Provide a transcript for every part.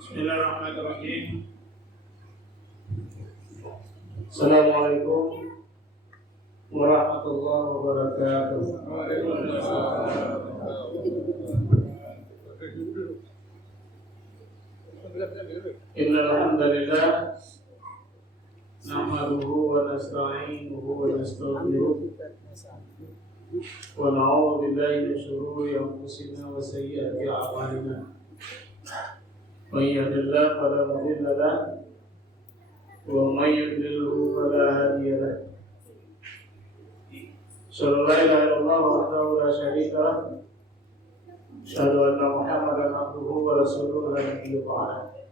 Bismillahirrahmanirrahim. Assalamualaikum warahmatullahi wabarakatuh. Innal hamdalillah nahmaduhu wa nasta'inuhu wa nastaghfiruh wa na'udzu billahi min shururi anfusina wa sayyiati a'malina. May yahdihillahu fala mudilla lahu wa may yudlilhu fala hadiya lahu. Asyhadu an la ilaha illallah wahdahu la syarika lahu. Asyhadu anna Muhammadan abduhu wa rasuluhu la nabiyya ba'dahu.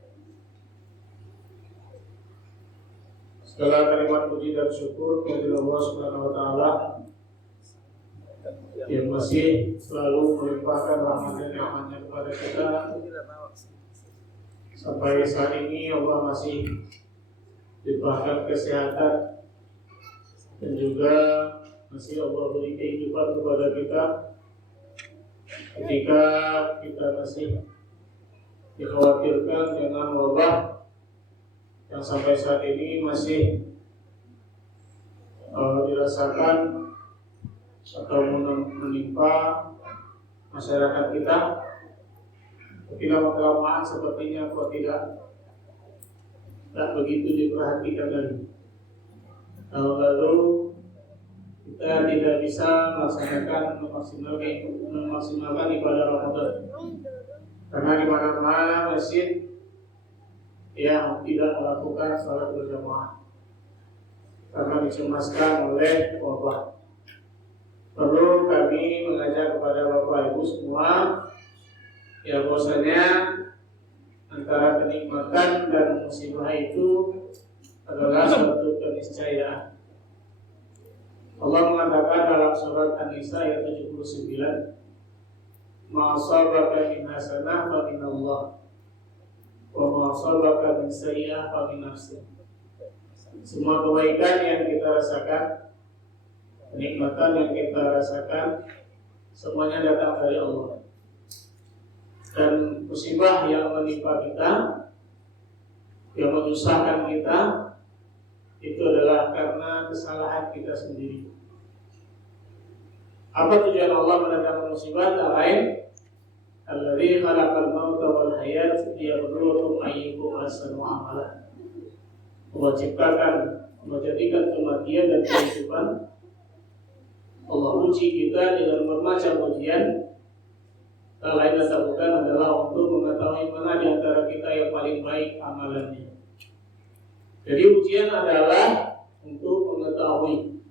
Segala kalimat puji dan syukur kepada Allah Subhanahu wa taala yang masih selalu melimpahkan rahmat dan nikmat-Nya kepada kita. Sampai saat ini Allah masih limpahkan kesehatan dan juga masih Allah beri kehidupan kepada kita ketika kita masih dikhawatirkan dengan wabah yang sampai saat ini masih dirasakan atau menimpa masyarakat kita. Tidak kelamaan sepertinya kok tidak begitu diperhatikan lagi. Tahun lalu kita tidak bisa memaksimalkan ibadah Ramadan karena di mana-mana masjid yang tidak melakukan salat berjamaah karena dicemaskan oleh wabah. Perlu kami mengajak kepada Bapak Ibu semua ya bahwasanya antara kenikmatan dan musibah itu adalah suatu keniscayaan. Allah mengatakan dalam surat An-Nisa ayat 79, "Ma asabaka min hasanah fa min Allah, wa ma asabaka min sayyi'ah fa min nafsik." Semua kebaikan yang kita rasakan, kenikmatan yang kita rasakan, semuanya datang dari Allah. Dan musibah yang menimpa kita, yang menyusahkan kita, itu adalah karena kesalahan kita sendiri. Apa tujuan Allah mendatangkan musibah? Tak lain, Alladzi khalaqal mauta wal hayat liyabluwakum ayyukum ahsanu amala. Allah ciptakan, menjadikan kematian dan kehidupan. Allah uji kita dengan bermacam ujian. Tak lain dan bukan adalah untuk mengetahui mana di antara kita yang paling baik amalannya. Jadi ujian adalah untuk mengetahui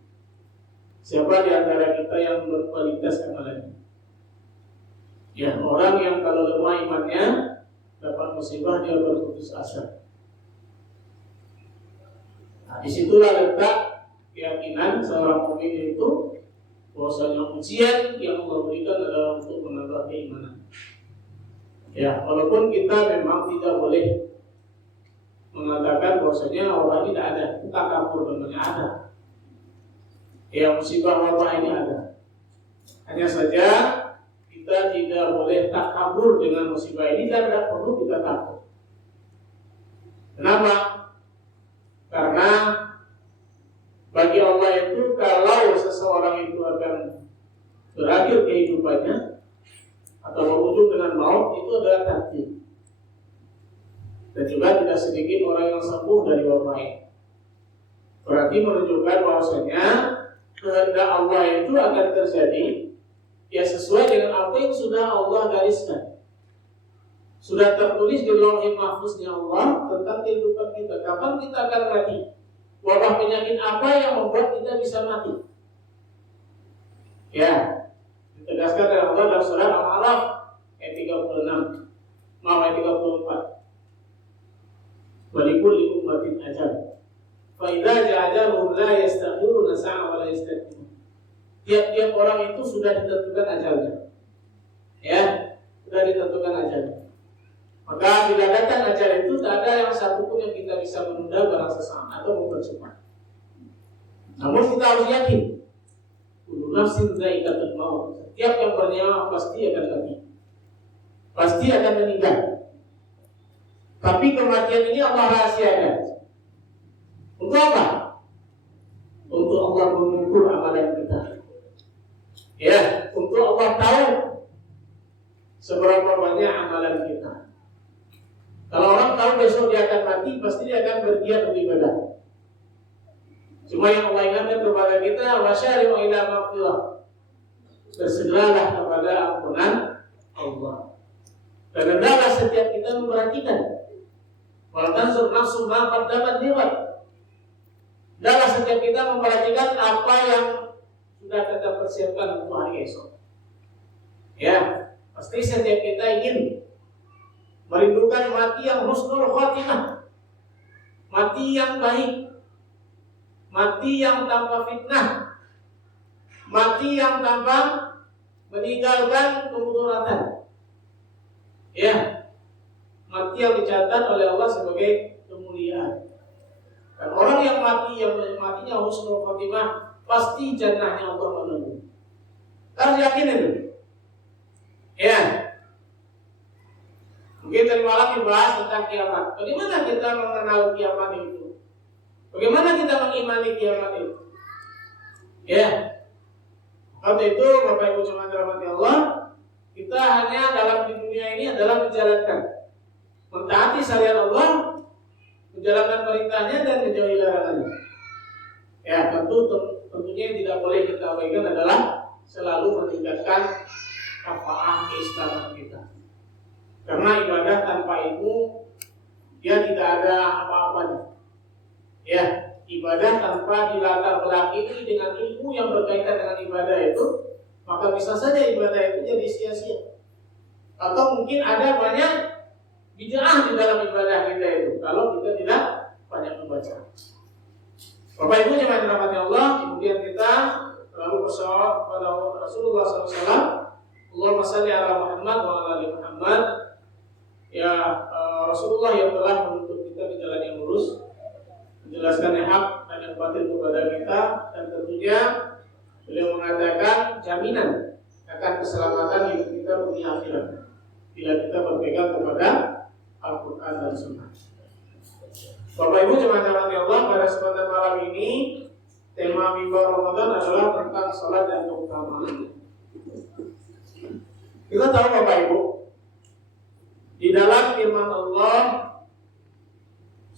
siapa di antara kita yang berkualitas amalannya. Ya, orang yang kalau lemah imannya dapat musibah dia berputus asa. Nah, disitulah letak keyakinan seorang mukmin itu bahwasanya ujian yang Allah berikan adalah untuk menambah keimanan. Ya, walaupun kita memang tidak boleh mengatakan bahwasanya Allah tidak ada, kita kabur namanya ada. Ya, musibah wabah ini ada. Hanya saja kita tidak boleh takabur dengan musibah ini dan tidak perlu kita takut. Kenapa? Karena bagi Allah itu kalau seseorang itu akan berakhir kehidupannya atau berujung dengan maut, itu adalah takdir. Dan juga tidak sedikit orang yang sembuh dari wabah ini. Berarti menunjukkan bahwasanya kehendak Allah itu akan terjadi ya sesuai dengan apa yang sudah Allah gariskan. Sudah tertulis di Lauhul Mahfuznya Allah tentang kehidupan kita. Kapan kita akan mati? Wabah penyakit apa yang membuat kita bisa mati? Ya, ditegaskan oleh Allah dalam surat Al-A'raf ayat 36, ayat 34. Walikul ummatin ajal. Fa idza ja'a ajaluhum la yastakhiruna sa'atan wa la yastaqdimun. Tiap-tiap orang itu sudah ditentukan ajalnya. Ya, sudah ditentukan ajalnya. Maka bila datang ajal itu tak ada yang satupun yang kita bisa menunda barang sesaat atau mempercepat. Namun kita harus yakin, kullu nafsin dha'iqatul maut. Setiap yang bernyawa pasti akan mati, pasti akan meninggal. Tapi kematian ini Allah rahasiakan. Untuk apa? Untuk Allah mengukur amalan kita. Ya, untuk Allah tahu seberapa banyak amalan kita. Kalau orang tahu besok dia akan mati, pasti dia akan bergiat beribadah. Cuma yang Allah ingatkan kepada kita, wasyari'u ila maghfirah. Bersegeralah kepada ampunan Allah. Dan hendaklah setiap kita memperhatikan. Wal tanzur nafsu ma qaddamat liwat. Hendaklah setiap kita memperhatikan apa yang sudah kita persiapkan untuk hari esok. Ya, pasti setiap kita ingin merindukan mati yang husnul khatimah, mati yang baik, mati yang tanpa fitnah, mati yang tanpa meninggalkan kemudharatan. Ya, mati yang dicatat oleh Allah sebagai kemuliaan. Dan orang yang matinya husnul khatimah, pasti jannahnya Allah menunggu. Harus yakin itu. Ya. Mungkin tadi malam dibahas tentang kiamat. Bagaimana kita mengenal kiamat itu? Bagaimana kita mengimani kiamat itu? Ya. Waktu itu Bapak Ibu jemaat dirahmati Allah, kita hanya dalam di dunia ini adalah menjalankan, mentaati syariat Allah, menjalankan perintahnya dan menjauhi larangannya. Ya, tentunya yang tidak boleh kita abaikan adalah selalu meningkatkan kafa'ah keislaman kita. Karena ibadah tanpa ilmu dia tidak ada apa-apanya. Ya, ibadah tanpa dilatar belakangi dengan ilmu yang berkaitan dengan ibadah itu, maka bisa saja ibadah itu jadi sia-sia. Atau mungkin ada banyak bid'ah di dalam ibadah kita itu kalau kita tidak banyak membaca. Bapak Ibu jemaat dirahmati Allah, kemudian kita lalu bersalawat kepada Rasulullah SAW. Allahumma shalli ala Muhammad wa ala ali Muhammad. Ya, Rasulullah yang telah menuntut kita di jalan yang lurus, menjelaskan yang hak dan yang batil kepada kita, dan tentunya beliau mengatakan jaminan akan keselamatan hidup kita dunia akhirat bila kita berpegang kepada Al-Quran dan Sunnah. Bapak Ibu jemaat dirahmati Allah, pada kesempatan malam ini tema mimbar Ramadan adalah tentang salat dan keutamaan. Kita tahu Bapak Ibu, di dalam firman Allah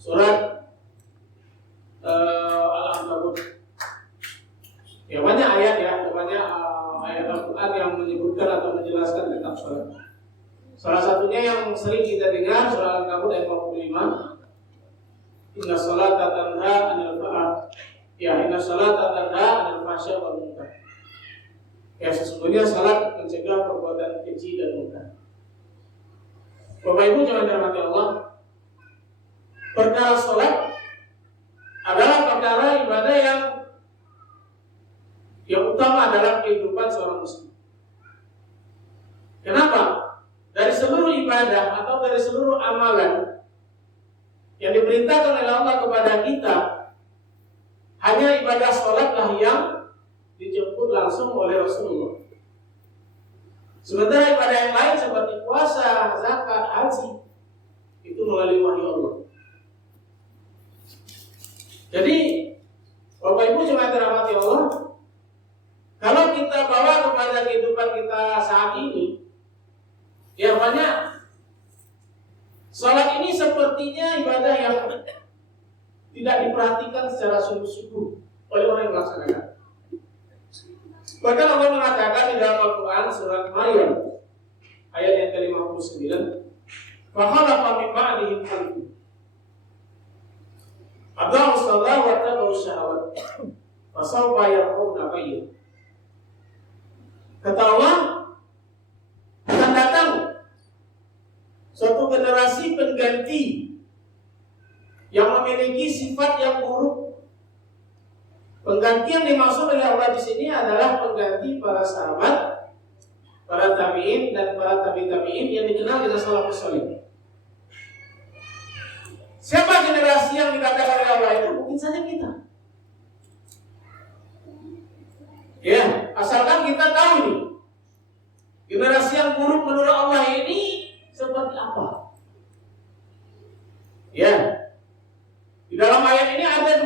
surat Al-Ankabut, ya banyak ayat ya, banyak ayat Al-Quran yang menyebutkan atau menjelaskan tentang salat. Salah satunya yang sering kita dengar surah Al-Ankabut ayat 45. Inna sholata tanha 'anil fahsya wal munkar. Ya, sesungguhnya salat mencegah perbuatan keji dan munkar. Bapak Ibu jangan dirahmati Allah, perkara salat adalah perkara ibadah yang utama dalam kehidupan seorang muslim. Kenapa? Dari seluruh ibadah atau dari seluruh amalan yang diperintahkan oleh Allah kepada kita, hanya ibadah sholatlah yang dijemput langsung oleh Rasulullah. Sementara ibadah yang lain seperti puasa, zakat, haji itu melalui wahyu Allah. Jadi Bapak Ibu jemaat dirahmati Allah, kalau kita bawa kepada kehidupan kita saat ini, ya banyak salat ini sepertinya ibadah yang tidak diperhatikan secara sungguh-sungguh oleh orang yang melaksanakan. Bahkan Allah mengatakan di dalam Al-Quran surat Maryam ayat yang ke-59, "Fakhalafa min ba'dihim khalfun adaa'u sholata wa tabau syahawat fasawfa yalqawna ghayya." Kata Allah, akan datang suatu generasi pengganti yang memiliki sifat yang buruk. Pengganti yang dimaksud oleh Allah di sini adalah pengganti para sahabat, para tabi'in dan para tabi'in yang dikenal dengan salafus salih. Siapa generasi yang dikatakan oleh Allah itu? Mungkin saja kita. Ya, asalkan kita tahu ini generasi yang buruk menurut Allah ini seperti apa.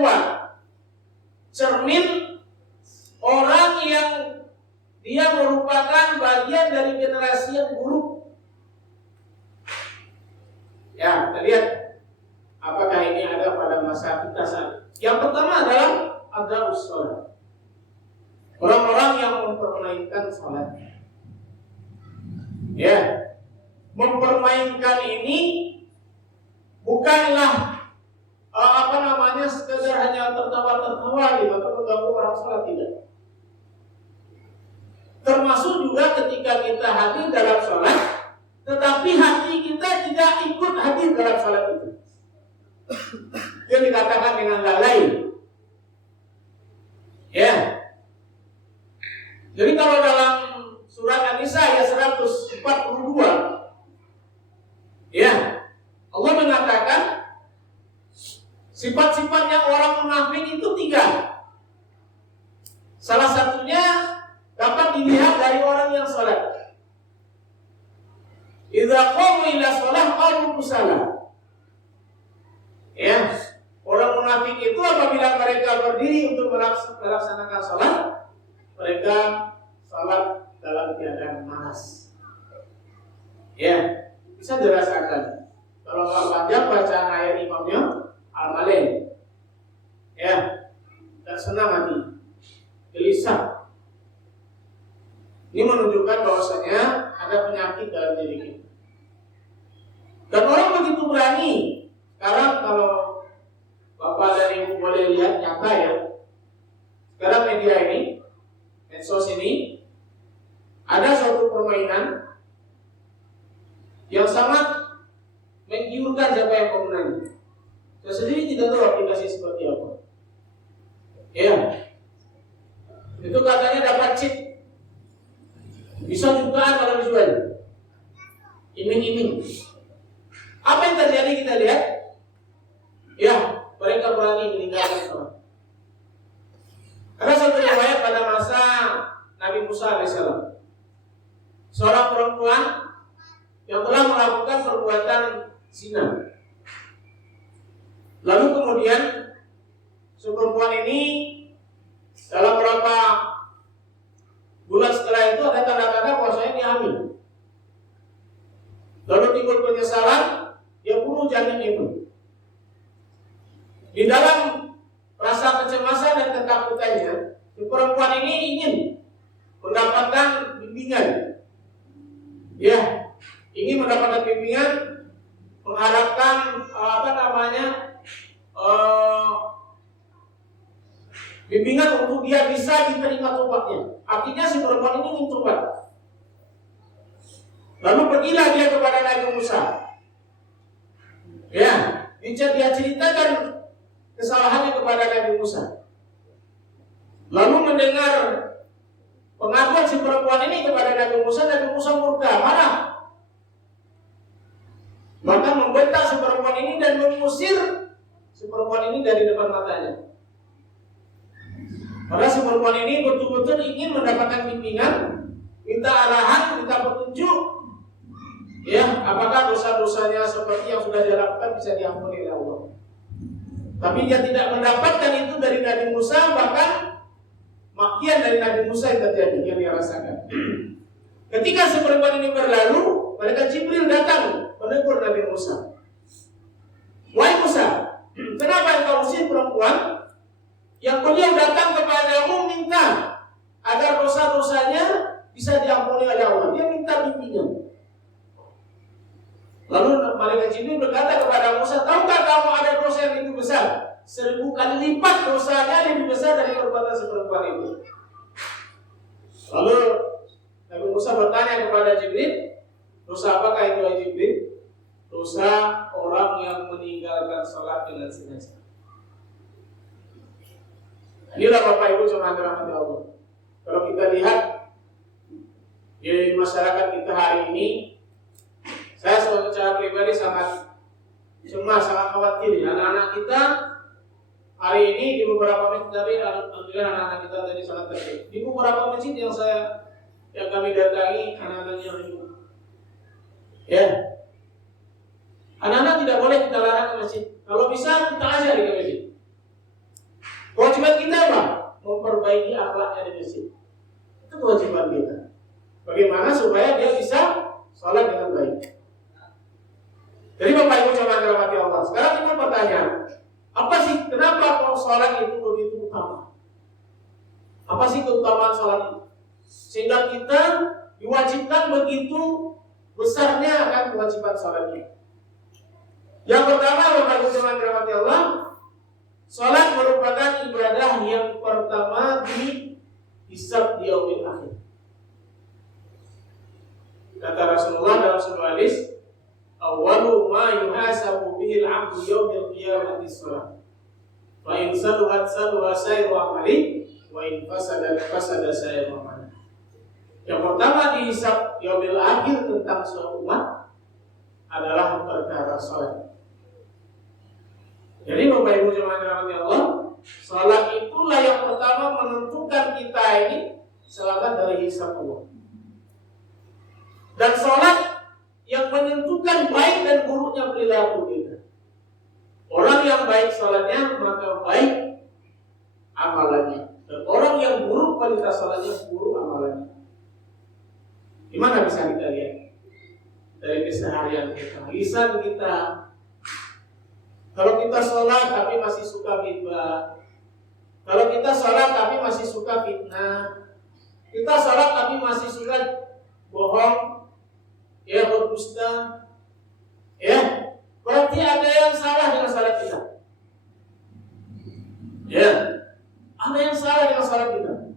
kedua, cermin orang yang dia merupakan bagian dari generasi yang buruk. Ya, kita lihat apakah ini ada pada masa kita saat ini. Yang pertama adalah adabus sholat. Orang-orang yang mempermainkan sholat. Ya, mempermainkan ini bukanlah sekedar hanya tertawa-tertawa gitu atau mengganggu orang sholat, tidak. Termasuk juga ketika kita hadir dalam sholat, tetapi hati kita tidak ikut hadir dalam sholat itu. Yang dikatakan dengan lalai. Ya. Jadi kalau dalam surat An-Nisa ayat 142, ya, Allah mengatakan sifat-sifatnya orang munafik itu 3. Salah satunya dapat dilihat dari orang yang sholat. Idza qamu ila shalah qamu kusala. Ya, orang munafik itu apabila mereka berdiri untuk melaksanakan sholat, mereka sholat dalam keadaan malas. Ya, bisa dirasakan. Kalau nggak panjang bacaan ayat imamnya Al-Malen, ya, tak senang hati, gelisah. Ini menunjukkan bahwasanya ada penyakit dalam diri kita. Dan orang begitu berani. Sekarang kalau Bapak dan Ibu boleh lihat nyata ya, sekarang media ini, medsos ini, ada suatu permainan yang sangat menggiurkan siapa yang pemenangnya. Saya sendiri tidak tahu aplikasi seperti apa. Ya, itu katanya dapat chip, bisa jutaan kalau dijual. Iming-iming. Apa yang terjadi kita lihat? Ya, mereka berani meninggalkan sholat. Ada satu riwayat pada masa Nabi Musa alaihissalam, seorang perempuan yang telah melakukan perbuatan zina. Lalu kemudian si perempuan ini dalam beberapa bulan setelah itu ada tanda-tanda bahwasanya dia hamil. Lalu timbul penyesalan, dia bunuh janin itu. Di dalam rasa kecemasan dan ketakutannya, si perempuan ini ingin mendapatkan bimbingan. Ya, ingin mendapatkan bimbingan, mengharapkan bimbingan untuk dia bisa diterima tobatnya. Artinya si perempuan ini ingin tobat. Lalu pergilah dia kepada Nabi Musa. Ya, dia ceritakan kesalahannya kepada Nabi Musa. Lalu mendengar pengakuan si perempuan ini kepada Nabi Musa murka, marah. Maka membentak si perempuan ini dan mengusir si perempuan ini dari depan matanya. Karena si perempuan ini betul-betul ingin mendapatkan bimbingan, minta arahan, minta petunjuk. Ya, apakah dosa-dosanya seperti yang sudah dia lakukan bisa diampuni oleh Allah. Tapi dia tidak mendapatkan itu dari Nabi Musa, bahkan makian dari Nabi Musa yang terjadi, yang dia rasakan. Ketika si perempuan ini berlalu, malaikat Jibril datang menegur Nabi Musa. Wahai Musa, kenapa engkau usir perempuan yang beliau datang kepadamu minta agar dosa-dosanya bisa diampuni oleh Allah? Dia minta bimbingan. Lalu malaikat Jibril berkata kepada Musa, tahukah kamu ada dosa yang lebih besar? 1000 kali lipat dosanya lebih besar dari perbuatan si perempuan itu. Lalu Nabi Musa bertanya kepada Jibril, dosa apakah itu wahai Jibril? Dosa orang yang meninggalkan sholat dengan sengaja. Inilah Bapak Ibu jemaah dirahmati Allah. Kalau kita lihat di masyarakat kita hari ini, saya secara pribadi sangat cemas, sangat khawatir. Anak-anak kita hari ini di beberapa masjid, tapi alhamdulillah anak-anak kita tadi sangat tertib. Di beberapa masjid yang kami datangi, anak-anaknya ribut. Ya, anak-anak tidak boleh kita larang ke masjid. Kalau bisa kita ajari ke masjid. memperbaiki akhlaknya di masjid. Itu kewajiban kita. Bagaimana supaya dia bisa sholat dengan baik. Jadi Bapak Ibu jemaah dirahmati Allah. Sekarang kita bertanya, apa sih kenapa kalau sholat itu begitu utama? Apa sih keutamaan sholat itu? Sehingga kita diwajibkan begitu besarnya akan kewajiban sholatnya. Yang pertama Bapak Ibu jemaah dirahmati Allah, sholat merupakan ibadah yang pertama dihisab di yaumil akhir. Kata Rasulullah dalam sebuah hadis, awwalu ma yuhasabu bihi al-'abdu yaumil qiyamati shalah. Fa in saluhat saluha sayru amali wa in fasadat fasada sayru amali. Yang pertama dihisab yaumil akhir tentang suatu umat adalah perkara salat. Jadi Bapak Ibu jemaah dirahmati Allah, salat itulah yang pertama menentukan kita ini selamat dari hisab Allah. Dan salat yang menentukan baik dan buruknya perilaku kita. Orang yang baik salatnya maka baik amalannya. Dan orang yang buruk kualitas salatnya buruk amalannya. Gimana bisa kita lihat? Dari keseharian kita, lisan kita. Kalau kita salat tapi masih suka ghibah. Kalau kita salat tapi masih suka fitnah. Kita salat tapi masih suka bohong. Ya berdusta, ya berarti ada yang salah dengan salat kita. Ya, ada yang salah dengan salat kita.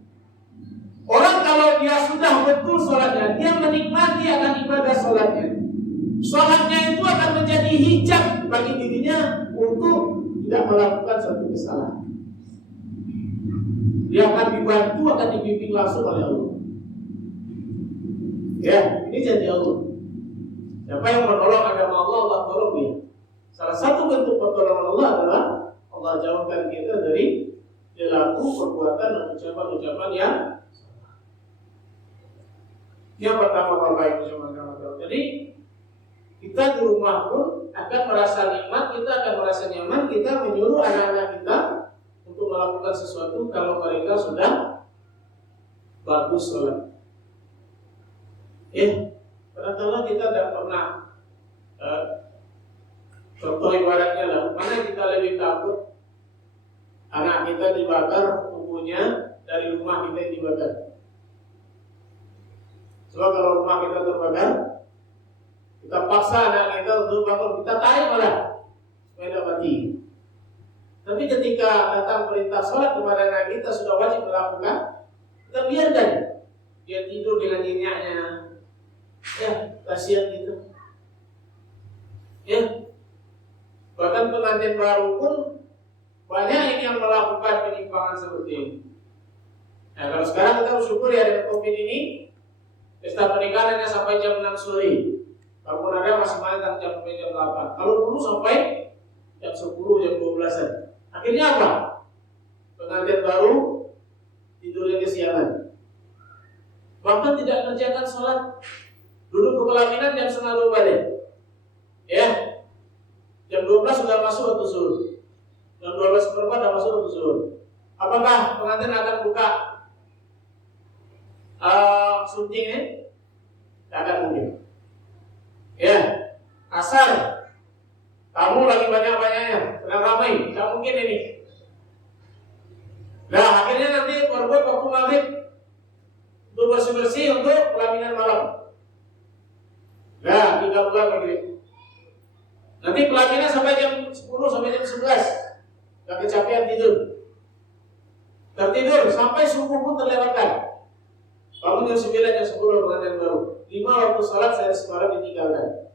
Orang kalau dia sudah betul salatnya, dia menikmati akan ibadah salatnya. Salatnya itu akan menjadi hijab bagi dirinya untuk tidak melakukan suatu kesalahan. Dia akan dibantu, akan dibimbing langsung oleh Allah. Ya, ini janji Allah. Siapa yang menolong agama Allah, Allah tolong dia. Salah satu bentuk pertolongan Allah adalah Allah jauhkan kita dari perilaku, perbuatan, dan ucapan-ucapan yang salah. Yang pertama Bapak Ibu jemaah. Jadi kita di rumah pun akan merasa nikmat, kita akan merasa nyaman, kita menyuruh anak-anak kita untuk melakukan sesuatu kalau mereka sudah bagus sholat. Kadang-kadang kita tidak pernah contoh ibaratnya lah, mana kita lebih takut anak kita dibakar tubuhnya dari rumah kita yang dibakar. Sebab kalau rumah kita terbakar, kita paksa anak kita untuk bangun, kita tarik malah supaya tidak mati. Tapi ketika datang perintah sholat kepada anak kita sudah wajib melakukan, kita biarkan dia tidur dengan nyenyaknya. Ya, kasihan gitu. Ya, bahkan pengantin baru pun banyak yang melakukan penyimpangan seperti ini. Nah, kalau sekarang kita bersyukur ya dengan COVID ini, pesta pernikahannya sampai jam 6 sore. Kalau ada masih malam sampai jam 8. Kalau dulu sampai jam 10, jam 12-an. Akhirnya apa? Pengantin baru tidurnya kesiangan. Bahkan tidak mengerjakan sholat. Duduk ke pelaminan jam 11:30 balik. Ya. Jam 12 sudah masuk waktu zuhur. Jam 12:15 sudah masuk waktu zuhur. Apakah pengantin akan buka suntingnya? Tidak akan mungkin. Ya. Asar. Kamu lagi banyak-banyaknya, sedang ramai, tidak mungkin ini. Nah, akhirnya nanti berbuat waktu maghrib untuk bersih-bersih untuk pelaminan malam. Nah, 3 bulan maghrib. Nanti pelaminan sampai jam 10 sampai jam 11. Gak kecapean tidur. Tertidur sampai subuh pun terlewatkan. Bangun jam 9, jam 10 pengantin baru. 5 waktu salat saya semalam ditinggalkan.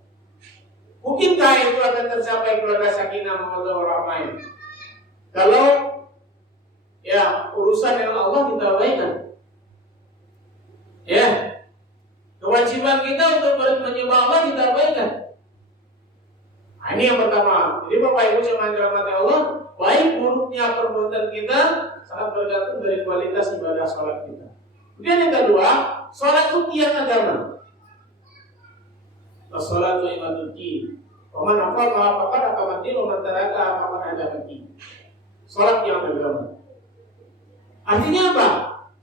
Mungkinkah itu akan tercapai keluarga sakinah mawaddah warahmah? Kalau ya urusan dengan Allah kita abaikan. Ya. Kewajiban kita untuk menyembah Allah kita abaikan. Nah, ini yang pertama. Jadi Bapak Ibu jemaah dirahmati Allah, baik buruknya perbuatan kita sangat bergantung dari kualitas ibadah sholat kita. Kemudian yang kedua, sholat itu tiang agama. As-salatu imadul din. Wa man aqama faqad aqama din wa man taraka faqad hadama din. Salat yang agama. Artinya apa?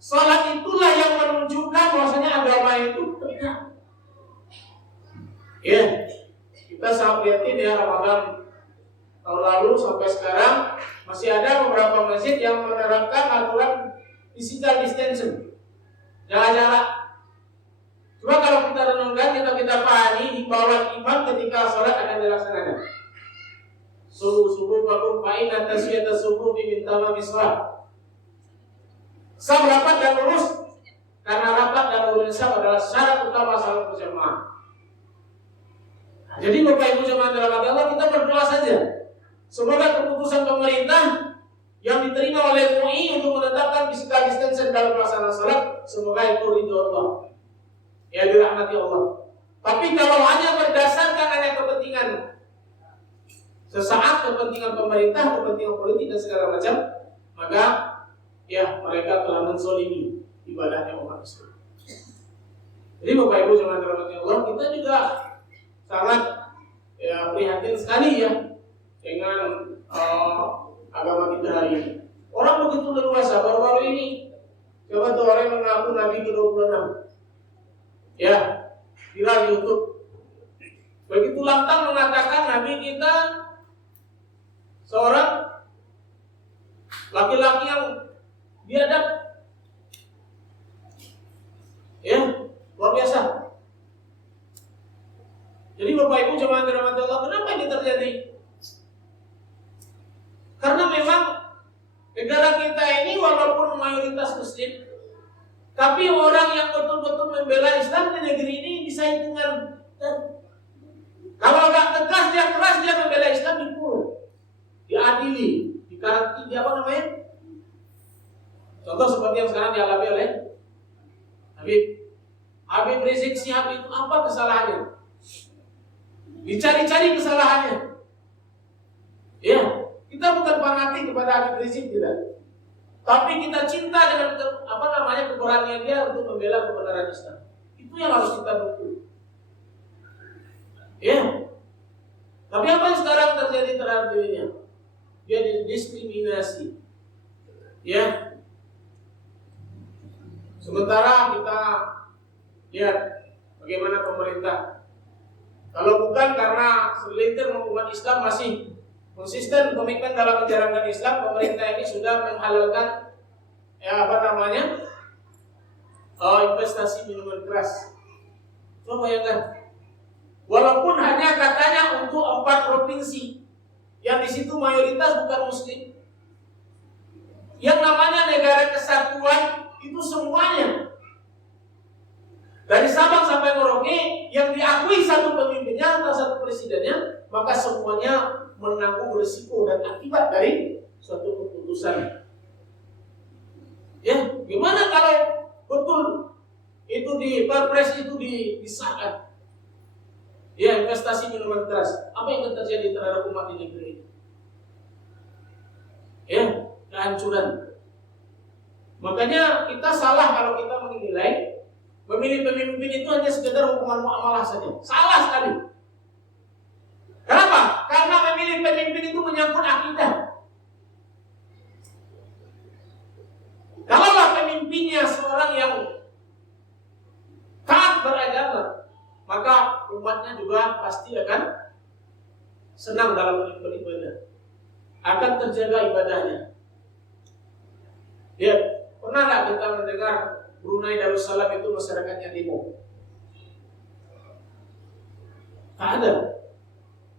Salat itulah yang menunjukkan bahwasanya agama itu tegak. Ya, kita sangat prihatin ya, Ramadan tahun lalu sampai sekarang masih ada beberapa masjid yang menerapkan aturan physical distancing, jaga jarak. Coba kalau kita renungkan, kita pahami himbauan imam ketika sholat akan dilaksanakan. Subuh bakum fa'inna taswiyata subuh bimintama miswah. Sah rapat dan lurus, karena rapat dan lurus adalah syarat utama salat berjamaah. Jadi Bapak Ibu jemaah dirahmati Allah, kita berdoa saja. Semoga keputusan pemerintah yang diterima oleh MUI untuk menetapkan physical distancing dalam pelaksanaan salat, semoga itu ridho Allah. Ya, dirahmati Allah. Tapi kalau hanya berdasarkan hanya kepentingan sesaat, kepentingan pemerintah, kepentingan politik dan segala macam, maka ya mereka telah menzalimi ibadahnya umat Islam. Jadi Bapak Ibu jemaah dirahmati Allah, kita juga sangat ya prihatin sekali ya dengan agama kita hari ini. Orang begitu leluasa. Baru-baru ini coba tuh orang mengaku Nabi ke-26 ya, viral di YouTube, begitu lantang mengatakan Nabi kita seorang laki-laki yang biadab ya, luar biasa. Jadi Bapak Ibu jemaah dirahmati Allah, kenapa ini terjadi? Karena memang negara kita ini walaupun mayoritas Muslim, tapi orang yang betul-betul membela Islam di negeri ini bisa hitungan. Kalau agak tegas dia keras, dia membela Islam dipukul, diadili, dikarantina, apa namanya? Contoh seperti yang sekarang dialami oleh Habib Rizik Syihab, itu apa kesalahannya? Dicari-cari kesalahannya. Ya, kita bukan fanatik kepada Habib Rizik tidak. Tapi kita cinta dengan keberanian dia untuk membela kebenaran Islam. Itu yang harus kita dukung. Ya. Tapi apa yang sekarang terjadi terhadap dirinya? Dia didiskriminasi. Ya. Sementara kita lihat bagaimana pemerintah, kalau bukan karena segelintir umat Islam masih konsisten komitmen dalam menjalankan Islam, pemerintah ini sudah menghalalkan investasi minuman keras. Coba bayangkan, walaupun hanya katanya untuk 4 provinsi yang di situ mayoritas bukan Muslim, yang namanya negara kesatuan itu semuanya dari Sabang sampai Merauke yang diakui satu pemimpinnya atau satu presidennya, maka semuanya menanggung risiko dan akibat dari suatu keputusan. Ya, gimana kalau betul itu di Perpres itu disahkan? Ya, investasi minuman keras. Apa yang terjadi terhadap umat di negeri ini? Ya, kehancuran. Makanya kita salah kalau kita menilai memilih pemimpin itu hanya sekedar hukuman muamalah saja. Salah sekali. Kenapa? Karena memilih pemimpin itu menyangkut akidah. Kalaulah pemimpinnya seorang yang taat beragama, maka umatnya juga pasti akan senang dalam beribadah, akan terjaga ibadahnya. Ya, pernah nggak kita mendengar Brunei Darussalam itu masyarakatnya demo? Tak ada.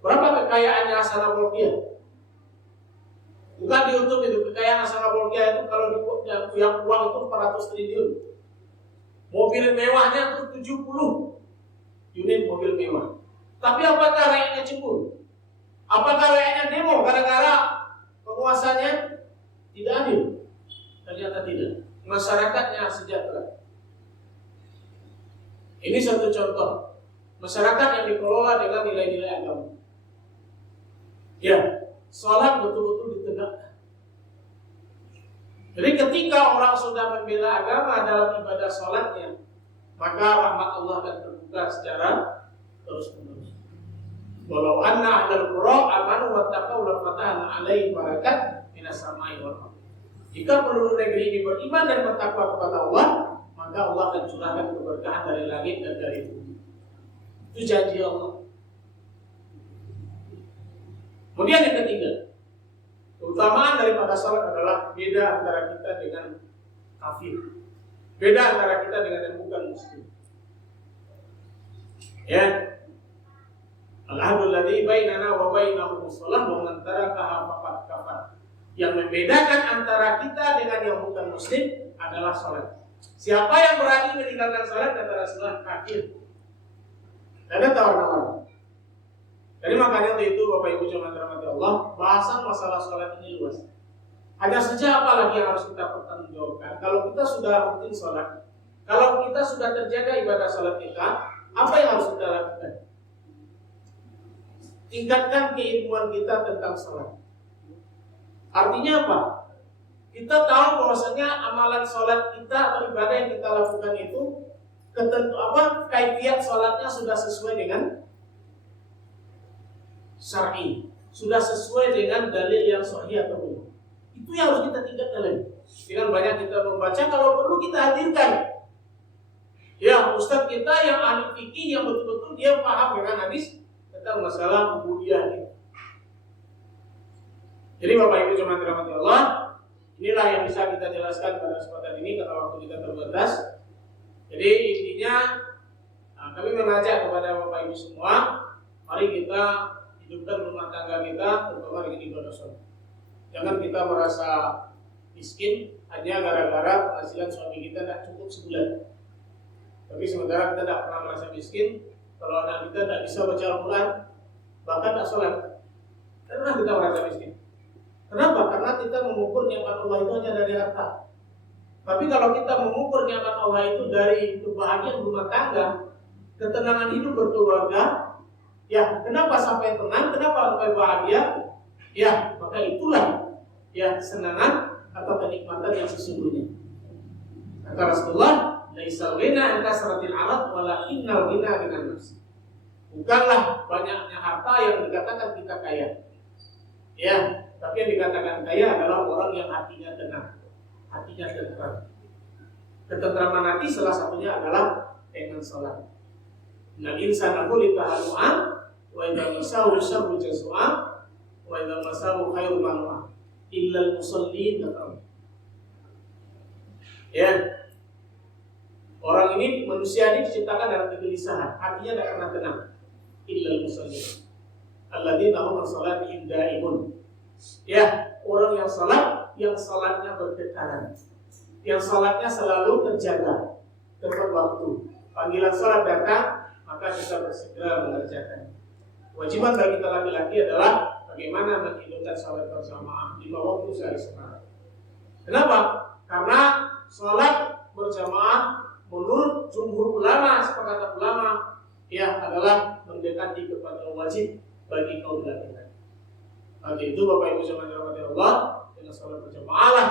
Berapa kekayaannya Hasanah Bolkiah? Bukan di YouTube itu, kekayaan Hasanah Bolkiah itu kalau yang uang itu 400 triliun. Mobil mewahnya itu 70 unit mobil mewah. Tapi apakah rakyatnya cemburu? Apakah rakyatnya demo gara-gara penguasanya tidak adil? Ternyata tidak. Masyarakatnya sejahtera. Ini satu contoh masyarakat yang dikelola dengan nilai-nilai agama. Ya, sholat betul-betul ditegakkan. Jadi ketika orang sudah membela agama dalam ibadah sholatnya, maka rahmat Allah akan terbuka secara terus-menerus. Walau anna ahlal qura amanu wattaqau la fatahna alaihim barakat minas samai wal ardh. Jika penduduk negeri ini beriman dan bertakwa kepada Allah, maka Allah akan curahkan keberkahan dari langit dan dari bumi. Itu janji Allah. Kemudian yang ketiga, keutamaan daripada salat adalah beda antara kita dengan kafir, beda antara kita dengan yang bukan muslim. Ya, al-ahdul ladzi bainana wa bainahum shalah wa man tarakaha faqad kafar. Yang membedakan antara kita dengan yang bukan muslim adalah salat. Siapa yang berani meninggalkan salat kata Rasulullah kafir. Ada tawar-tawar. Jadi makanya untuk itu Bapak Ibu jemaah dirahmati Allah, bahasan masalah salat ini luas. Hanya saja apalagi yang harus kita pertanggungjawabkan. Kalau kita sudah rutin salat, kalau kita sudah terjaga ibadah salat kita, apa yang harus kita lakukan? Tingkatkan keilmuan kita tentang salat. Artinya apa? Kita tahu bahwasanya amalan salat kita atau ibadah yang kita lakukan itu kaifiat salatnya sudah sesuai dengan syar'i, sudah sesuai dengan dalil yang sahih atau belum. Itu yang harus kita tingkatkan lagi. Dengan banyak kita membaca, kalau perlu kita hadirkan ya ustaz kita yang ahli fikih yang betul-betul dia paham dengan hadis tentang masalah ubudiyah ini. Jadi Bapak Ibu jemaah dirahmati Allah, inilah yang bisa kita jelaskan pada kesempatan ini karena waktu kita terbatas. Jadi intinya kami mengajak kepada Bapak Ibu semua, mari kita hidupkan rumah tangga kita terutama dengan ibadah salat. Jangan kita merasa miskin hanya gara-gara penghasilan suami kita tidak cukup sebulan. Tapi sementara kita tidak pernah merasa miskin kalau anak kita tidak bisa baca Al-Quran, bahkan tidak sholat. Karena kita merasa miskin. Kenapa? Karena kita mengukur nikmat Allah itu hanya dari harta. Tapi kalau kita mengukur nikmat Allah itu dari kebahagiaan rumah tangga, ketenangan hidup berkeluarga, ya kenapa sampai tenang, kenapa sampai bahagia? Ya, maka itulah ya kesenangan atau kenikmatan yang sesungguhnya. Kata Rasulullah, laisal ghina an kasratil alat walakinnal ghina ghinan nafs. Bukanlah banyaknya harta yang dikatakan kita kaya. Ya, tapi yang dikatakan kaya adalah orang yang hatinya tenang, hatinya tentram. Ketentraman hati salah satunya adalah dengan salat. Innal insana khuliqa halu'an wa idza masahu syarru jazua wa idza masahu khairu manua illal musallin. Ya. Orang ini, manusia ini diciptakan dalam kegelisahan, hatinya tidak pernah tenang. Illal musallin alladzina hum an salatihim daimun. Ya, orang yang salat, yang salatnya bergetaran, yang salatnya selalu terjaga, tepat waktu. Panggilan salat datang, maka kita bersegera mengerjakan. Kewajiban bagi kita laki-laki adalah bagaimana menghidupkan salat berjamaah 5 waktu sehari semalam. Kenapa? Karena salat berjamaah menurut jumhur ulama, sepakatan ulama, ya adalah mendekati kepada wajib bagi kaum laki-laki. Nanti itu Bapak Ibu jemaah dirahmati Allah, dengan salat berjamaah lah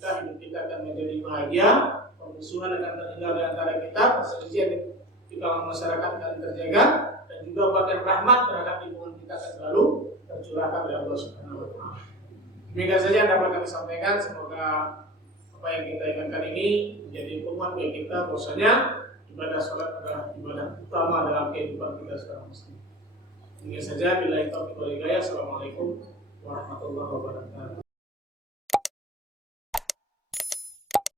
hidup kita akan menjadi bahagia, permusuhan akan terhindar di antara kita, perselisihan di kalangan masyarakat akan terjaga, dan juga bahkan rahmat terhadap lingkungan kita akan selalu tercurahkan oleh Allah Subhanahu wa taala. Demikian saja yang dapat kami sampaikan, semoga apa yang kita ingatkan ini menjadi penguat bagi kita bahwasanya ibadah salat adalah ibadah utama dalam kehidupan kita seorang muslim. Demikian saja, billahi taufiq wal hidayah. Assalamualaikum warahmatullahi wabarakatuh.